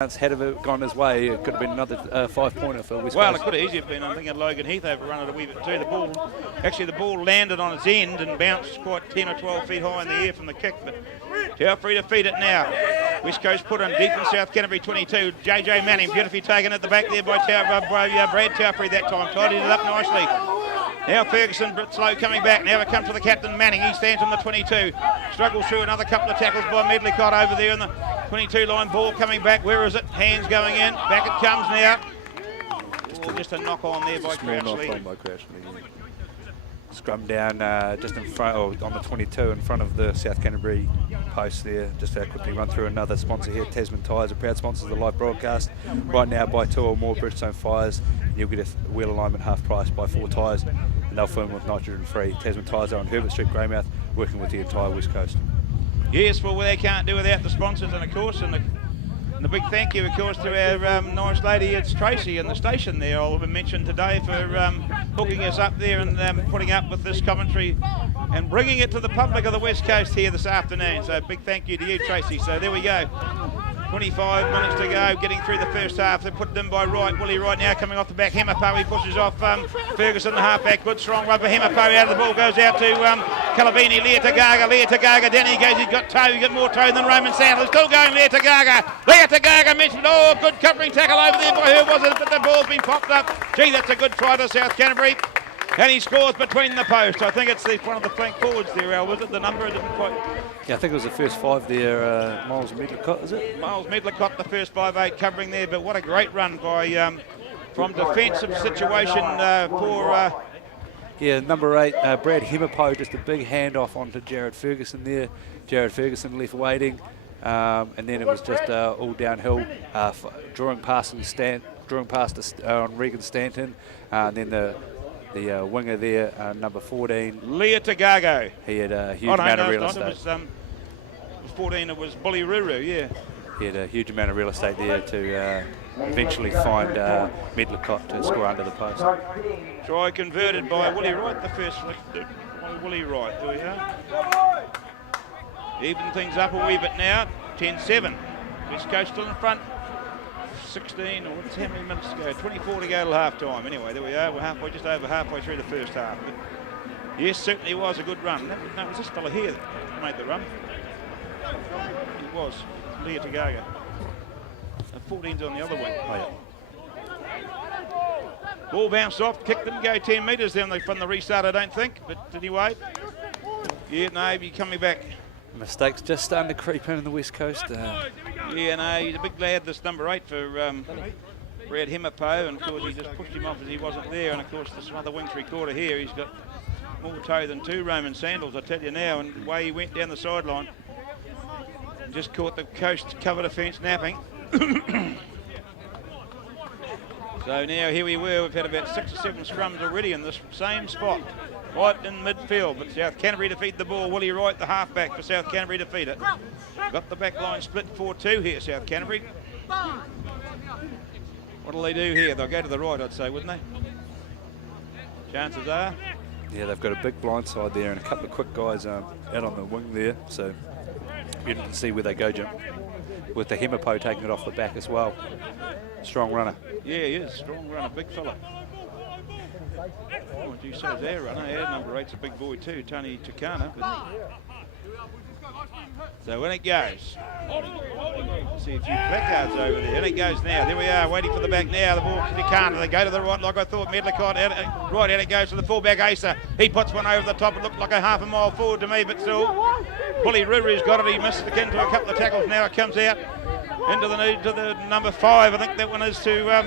Had it gone his way, it could have been another 5-pointer for West Well, Coast. it could have easily been. I'm thinking Logan Heath overrun it a wee bit too. The ball landed on its end and bounced quite 10 or 12 feet high in the air from the kick. But Telfree to feed it now. West Coast put in deep in South Canterbury 22. JJ Manning beautifully taken at the back there by Brad Telfree that time. Tidied it up nicely. Now Ferguson, bit slow coming back. Now it comes to the captain Manning. He stands on the 22. Struggles through another couple of tackles by Medlicott over there in the 22 line. Ball coming back. Where is it? Hands going in. Back it comes now. Oh, just a knock on there by Crouchley. Scrum down just in front, or on the 22 in front of the South Canterbury post there. Just quickly run through another sponsor here. Tasman Tyres, a proud sponsor of the live broadcast. Right now, buy 2 or more Bridgestone Fires, you'll get a wheel alignment half price. Buy 4 tyres, and they'll firm with nitrogen free. Tasman Tyres are on Herbert Street, Greymouth, working with the entire West Coast. Yes, well, they can't do without the sponsors, and of course, and the big thank you, of course, to our nice lady, it's Tracy in the station there. I'll mention today for hooking us up there and putting up with this commentary and bringing it to the public of the West Coast here this afternoon. So big thank you to you, Tracy. So there we go. 25 minutes to go, getting through the first half. They put it in by Wright. Willie Wright now coming off the back. Hemapo, he pushes off Ferguson, the halfback. Good strong run for Hemapo. Out of the ball goes out to Calavini. Leah Tagaga. Down he goes. He's got toe. He's got more toe than Roman Sandler. Still going Leah Tagaga mentioned. Oh, good covering tackle over there by who was it? But the ball's been popped up. Gee, that's a good try to South Canterbury. And he scores between the posts. I think it's one of the flank forwards there, Al, was it? The number didn't quite... Yeah, I think it was the first 5 there, Miles Medlicott, is it? Miles Medlicott, the first 5'8", covering there, but what a great run by from defensive situation for... Yeah, number 8, Brad Hemapo, just a big handoff onto Jared Ferguson there. Jared Ferguson left waiting, and then it was just all downhill, drawing past on Regan Stanton, and then the winger there, number 14. Leah Tagago. He had a huge amount of real estate. It was 14, it was Bully Ruru, yeah. He had a huge amount of real estate there to eventually find Medlicott to score under the post. Try converted by Willie Wright, the first flick by Willie Wright. There we are. Even things up a wee bit now. 10-7. West Coast still in front. 16, or what's how many minutes to go? 24 to go till half time. Anyway, there we are. We're just over halfway through the first half. But yes, certainly was a good run. No, it was this fella here that made the run. It was Leah Tagaga. 14's on the other wing. Oh, yeah. Ball bounced off, kick didn't go 10 metres down from the restart, I don't think. But did he wait? Yeah, no, he's coming back. Mistakes just starting to creep in the West Coast. Yeah, no, he's a big lad, this number 8 for Brad Hemapo, and of course he just pushed him off as he wasn't there, and of course this other wing 3/4 here, he's got more toe than 2 Roman Sandals, I tell you now, and the way he went down the sideline, just caught the coast cover defence napping. So now here we were, we've had about 6 or 7 scrums already in this same spot. Right in midfield, but South Canterbury to feed the ball. Willie Wright, the halfback for South Canterbury to feed it. Got the back line split 4-2 here, South Canterbury. What'll they do here? They'll go to the right, I'd say, wouldn't they? Chances are. Yeah, they've got a big blind side there and a couple of quick guys out on the wing there. So you can see where they go, Jim. With the Hemapo taking it off the back as well. Strong runner. Yeah, he is. Strong runner, big fella. Oh, gee, so's our runner. Our number 8's a big boy too, Tony Chikana. So when it goes, see a few placards over there. And it goes now. There we are, waiting for the back now. The ball to Chikana. They go to the right, like I thought. Medlicott right out it goes to the fullback Asa. He puts one over the top. It looked like a half a mile forward to me, but still. Bully Ruru's got it. He missed it into a couple of tackles. Now it comes out into the number 5. I think that one is to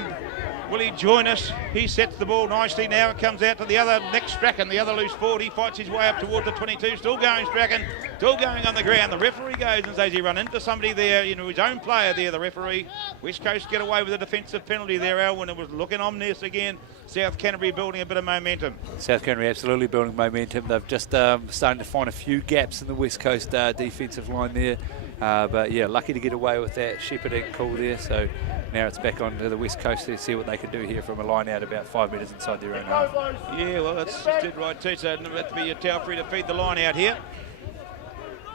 Willie Joyner. He sets the ball nicely. Now it comes out to the other, Nick Strachan, the other loose forward. He fights his way up towards the 22. Still going Strachan, still going on the ground. The referee goes and says he run into somebody there, his own player there, the referee. West Coast get away with a defensive penalty there, Al, when it was looking ominous again. South Canterbury building a bit of momentum. South Canterbury absolutely building momentum. They've just starting to find a few gaps in the West Coast defensive line there. But yeah, lucky to get away with that shepherding call there. So now it's back onto the West Coast to see what they can do here from a line out about 5 metres inside their own half. Yeah, well, that's dead right too. So it'll have to be a Telfree to feed the line out here.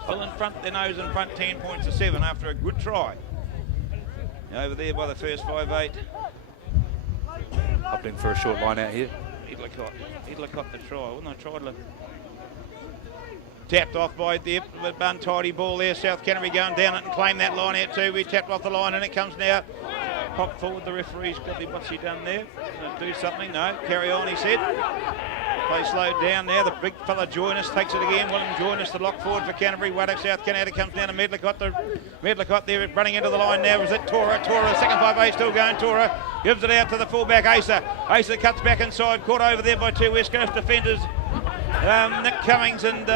Still in front, their nose in front, 10 points to 7 after a good try. Over there by the first 5'8". Opting for a short line out here. Edlicott the try. Wouldn't I tried to... Tapped off by the untidy ball there. South Canterbury going down it and claim that line out too. We tapped off the line and it comes now. Pop forward, the referee's got the, what's he done there? Gonna do something? No, carry on, he said. Play slowed down now. The big fella Joyner takes it again. William Joyner, the lock forward for Canterbury. Waddock, South Canterbury comes down to Medlicott. Medlicott there running into the line now. Is it Tora? Tora, second 5'8", still going. Tora gives it out to the fullback, Asa. Asa cuts back inside, caught over there by two West Coast defenders. Nick Cummings and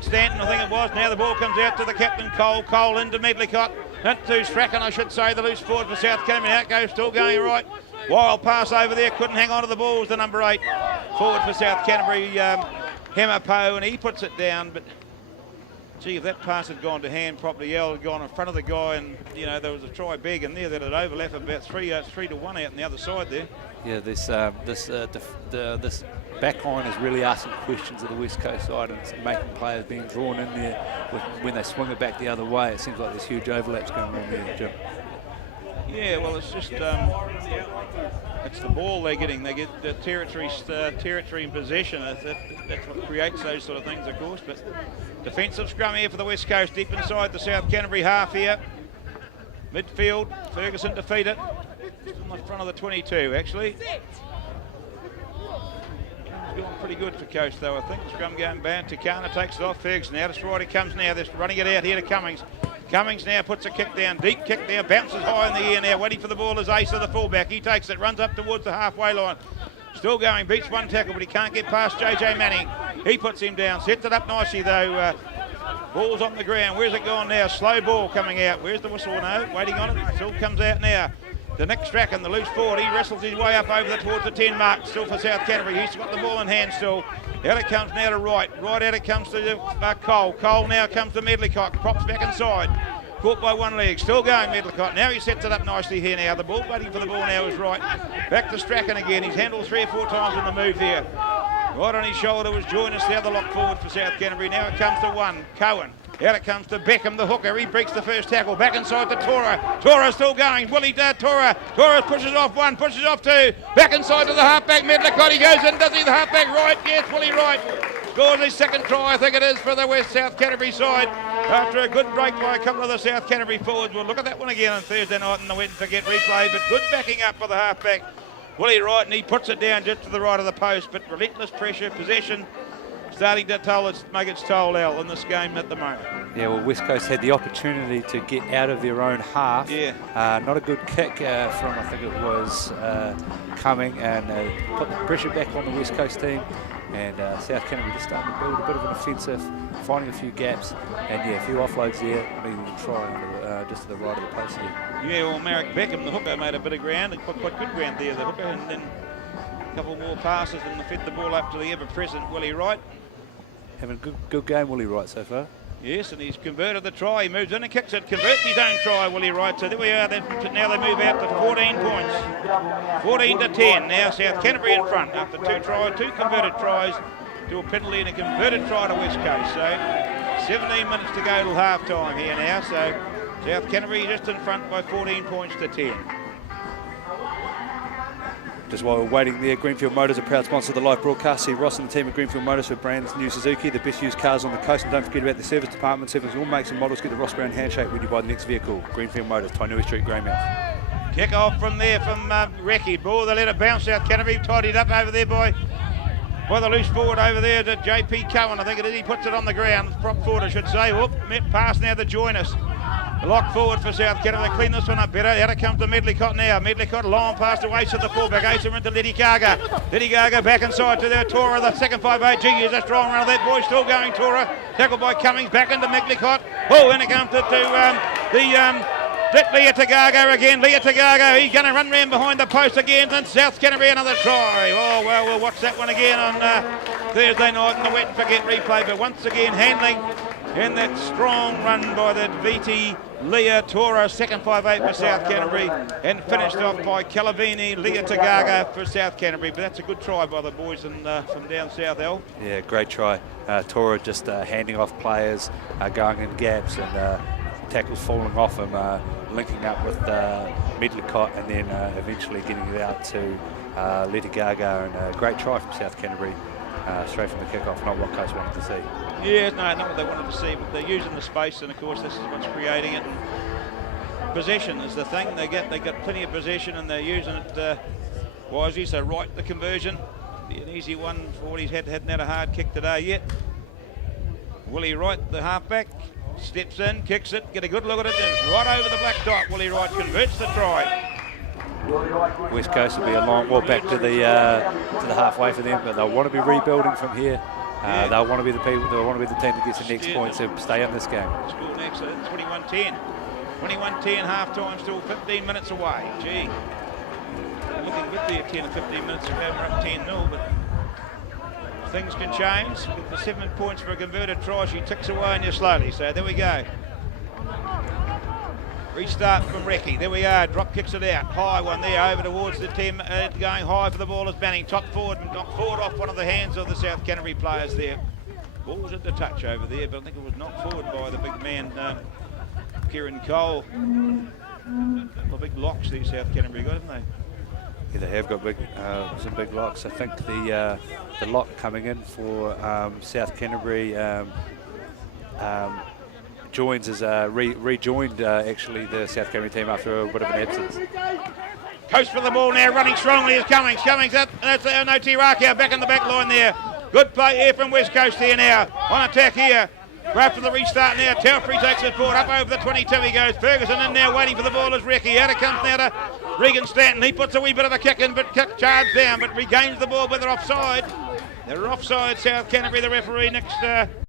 Stanton, I think it was. Now the ball comes out to the captain, Cole. Cole into Medlicott. Into Strachan, I should say, the loose forward for South Canterbury. Out goes, still going right. Wild pass over there, couldn't hang on to the ball. Was the number 8 forward for South Canterbury, Hemapo, and he puts it down. But gee, if that pass had gone to hand properly, L had gone in front of the guy, and you know there was a try big in there that had overlapped about 3 to 1 out on the other side there. Yeah, this back line is really asking questions of the West Coast side and it's making players being drawn in there when they swing it back the other way. It seems like there's huge overlaps going on there, Jim. Yeah, well, it's just it's the ball they're getting. They get the territory in possession. That's what creates those sort of things, of course. But defensive scrum here for the West Coast, deep inside the South Canterbury half here. Midfield, Ferguson defeated. On the front of the 22, actually. It's going pretty good for Coast, though, I think. Scrum going bad. Takana takes it off. Ferguson out. It's right. He comes now. They're running it out here to Cummings. Cummings now puts a kick down. Deep kick there. Bounces high in the air now. Waiting for the ball is Asa, the fullback. He takes it. Runs up towards the halfway line. Still going. Beats one tackle, but he can't get past JJ Manning. He puts him down. Sets it up nicely, though. Ball's on the ground. Where's it gone now? Slow ball coming out. Where's the whistle? No. Waiting on it. Still comes out now. The Nick Strachan, the loose forward, he wrestles his way up over towards the 10 mark, still for South Canterbury. He's got the ball in hand still. Out it comes now to right out it comes to Cole. Cole now comes to Medlicott, props back inside. Caught by one leg, still going Medlicott. Now he sets it up nicely here now. The ball, waiting for the ball now is right. Back to Strachan again. He's handled 3 or 4 times in the move here. Right on his shoulder was Joyner, the other lock forward for South Canterbury. Now it comes to one, Cohen. Out it comes to Beckham, the hooker. He breaks the first tackle. Back inside to Tora. Tora still going. Willie Tora. Tora pushes off 1, pushes off 2. Back inside to the halfback. Medlicott. He goes in. Does he? The halfback right? Yes, Willie Wright. Scores his second try, I think it is, for the West South Canterbury side. After a good break by a couple of the South Canterbury forwards. We'll look at that one again on Thursday night in the Wet Forget replay. But good backing up for the halfback. Willie Wright, and he puts it down just to the right of the post. But relentless pressure, possession. Starting to make its toll out in this game at the moment. Yeah, well, West Coast had the opportunity to get out of their own half. Yeah. Not a good kick from, I think it was Cumming, and put the pressure back on the West Coast team. And South Canterbury just starting to build a bit of an offensive, finding a few gaps. And yeah, a few offloads there, maybe we'll try just to the right of the post here. Yeah, well, Marek Beckham, the hooker, made a bit of ground, and quite good ground there, the hooker, and then a couple more passes and fed the ball up to the ever-present Willie Wright. Having a good game, Willie Wright, so far. Yes, and he's converted the try. He moves in and kicks it, converts his own try, Willie Wright. So there we are. Now they move out to 14 points. 14 to 10. Now South Canterbury in front after 2 converted tries to a penalty and a converted try to West Coast. So 17 minutes to go till half time here now. So South Canterbury just in front by 14 points to 10. Just while we're waiting there, Greenfield Motors, a proud sponsor of the live broadcast. See Ross and the team at Greenfield Motors for brands new Suzuki, the best used cars on the coast. And don't forget about the service department. Service all makes and models. Get the Ross Brown handshake when you buy the next vehicle. Greenfield Motors, Tainui Street, Greymouth. Kick off from there from Recce. Ball, they let it bounce. South Canterbury tidied up over there by the loose forward over there to JP Cohen. I think it is. He puts it on the ground. Prop forward, I should say. Whoop, pass now to Joyner. Lock forward for South Canterbury. They clean this one up better. Out it comes to Medlicott now. Medlicott long pass to Asa, the fullback. Asa into Liddy Gaga. Liddy Gaga back inside to their Tora, the second 5'8". Gee, is a strong run of that boy. Still going Tora. Tackled by Cummings. Back into Medlicott. Oh, and it comes to Leah Tagaga again. Leah Tagaga. He's going to run round behind the post again. And South Canterbury another try. Oh, well, we'll watch that one again on Thursday night in the Wet and Forget replay. But once again, handling in that strong run by the VT Leah Tora, second 5'8" for South Canterbury, and finished off by Calavini, Leah Tagaga for South Canterbury. But that's a good try by the boys from down south, Al. Yeah, great try. Tora just handing off players, going in gaps, and tackles falling off him, linking up with Medlicott, and then eventually getting it out to Leti Gaga, and a great try from South Canterbury, straight from the kick-off, not what Coast wanted to see. Yeah, no, not what they wanted to see, but they're using the space, and of course this is what's creating it. Possession is the thing. They got plenty of possession, and they're using it wisely. So Wright, the conversion, be an easy one for what he's hadn't had a hard kick today yet. Willie Wright, the halfback, steps in, kicks it, get a good look at it, and right over the black dot. Willie Wright converts the try. West Coast will be a long walk back to the halfway for them, but they'll want to be rebuilding from here. They'll want to be the people. They'll want to be the team that gets the next point to stay in this game. Score next, 21-10. 21-10, half-time, still 15 minutes away. Gee, looking good there, 10 or 15 minutes ago, we're up 10-0, but things can change. Get the 7 points for a converted try. She ticks away on you slowly. So there we go. Restart from Recce. There we are. Drop kicks it out. High one there over towards the team. Going high for the ball is Banning. Top forward and knocked forward off one of the hands of the South Canterbury players there. Ball was at the touch over there, but I think it was knocked forward by the big man, Kieran Cole. The big locks these South Canterbury got, haven't they? Yeah, they have got some big locks. I think the lock coming in for South Canterbury joins as rejoined actually the South Canterbury team after a bit of an absence. Coast for the ball now, running strongly is Cummings. That's Noti Rakia back in the back line there. Good play here from West Coast here now. On attack here. Go after the restart now. Telfrey takes it forward up over the 22. He goes. Ferguson in now waiting for the ball as Recce. Out it comes now to Regan Stanton. He puts a wee bit of a kick in, but charged down, but regains the ball, but they're offside. They're offside, South Canterbury. The referee next